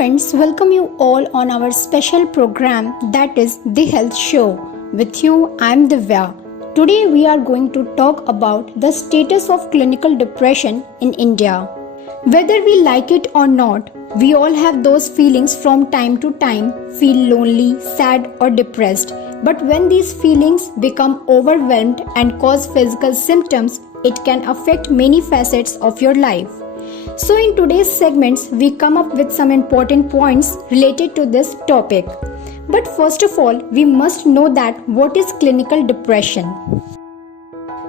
friends, welcome you all on our special program that is The Health Show. With you, I am Divya. Today we are going to talk about the status of clinical depression in India. Whether we like it or not, we all have those feelings from time to time, feel lonely, sad or depressed. But when these feelings become overwhelmed and cause physical symptoms, it can affect many facets of your life. So in today's segments, we come up with some important points related to this topic. But first of all, we must know that what is clinical depression.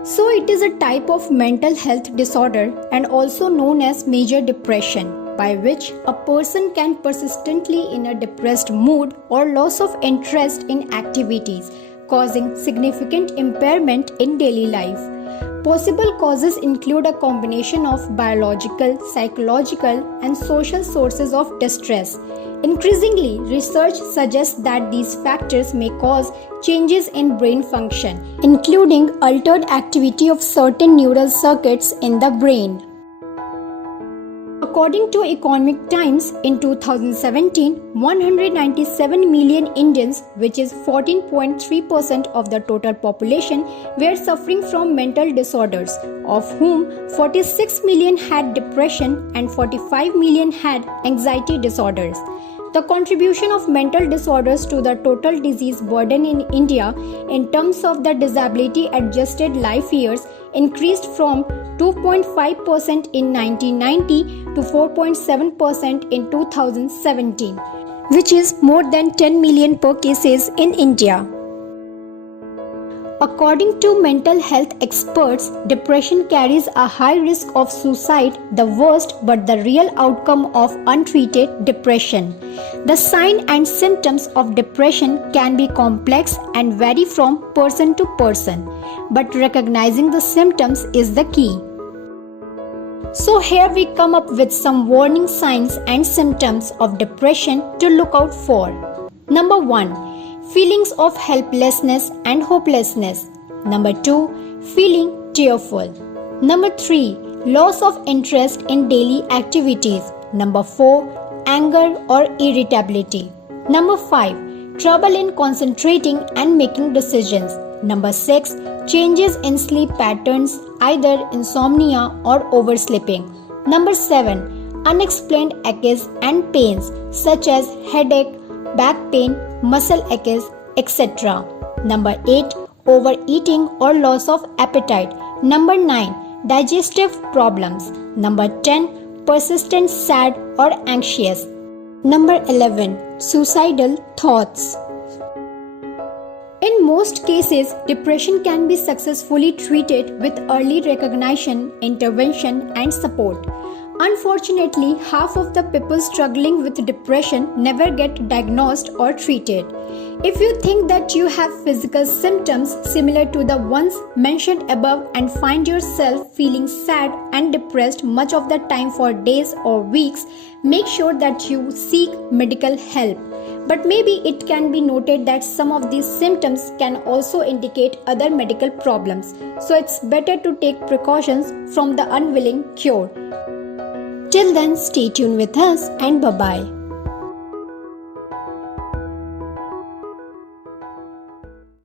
So it is a type of mental health disorder and also known as major depression, by which a person can persistently in a depressed mood or loss of interest in activities, causing significant impairment in daily life. Possible causes include a combination of biological, psychological, and social sources of distress. Increasingly, research suggests that these factors may cause changes in brain function, including altered activity of certain neural circuits in the brain. According to Economic Times, in 2017, 197 million Indians, which is 14.3% of the total population, were suffering from mental disorders, of whom 46 million had depression and 45 million had anxiety disorders. The contribution of mental disorders to the total disease burden in India in terms of the disability adjusted life years increased from 2.5% in 1990 to 4.7% in 2017, which is more than 10 million per cases in India. According to mental health experts, depression carries a high risk of suicide, the worst but the real outcome of untreated depression. The signs and symptoms of depression can be complex and vary from person to person, but recognizing the symptoms is the key. So here we come up with some warning signs and symptoms of depression to look out for. Number 1. Feelings of helplessness and hopelessness. Number 2. Feeling tearful. Number 3. Loss of interest in daily activities. Number 4. Anger or irritability. Number 5. Trouble in concentrating and making decisions. Number 6. Changes in sleep patterns, either insomnia or oversleeping. Number 7. Unexplained aches and pains such as headache, back pain, muscle aches, etc. Number 8. Overeating or loss of appetite. Number 9. Digestive problems. Number 10. Persistent sad or anxious. Number 11. Suicidal thoughts. In most cases, depression can be successfully treated with early recognition, intervention, and support. Unfortunately, half of the people struggling with depression never get diagnosed or treated. If you think that you have physical symptoms similar to the ones mentioned above and find yourself feeling sad and depressed much of the time for days or weeks, make sure that you seek medical help. But maybe it can be noted that some of these symptoms can also indicate other medical problems. So it's better to take precautions from the unwilling cure. Till then, stay tuned with us and bye-bye.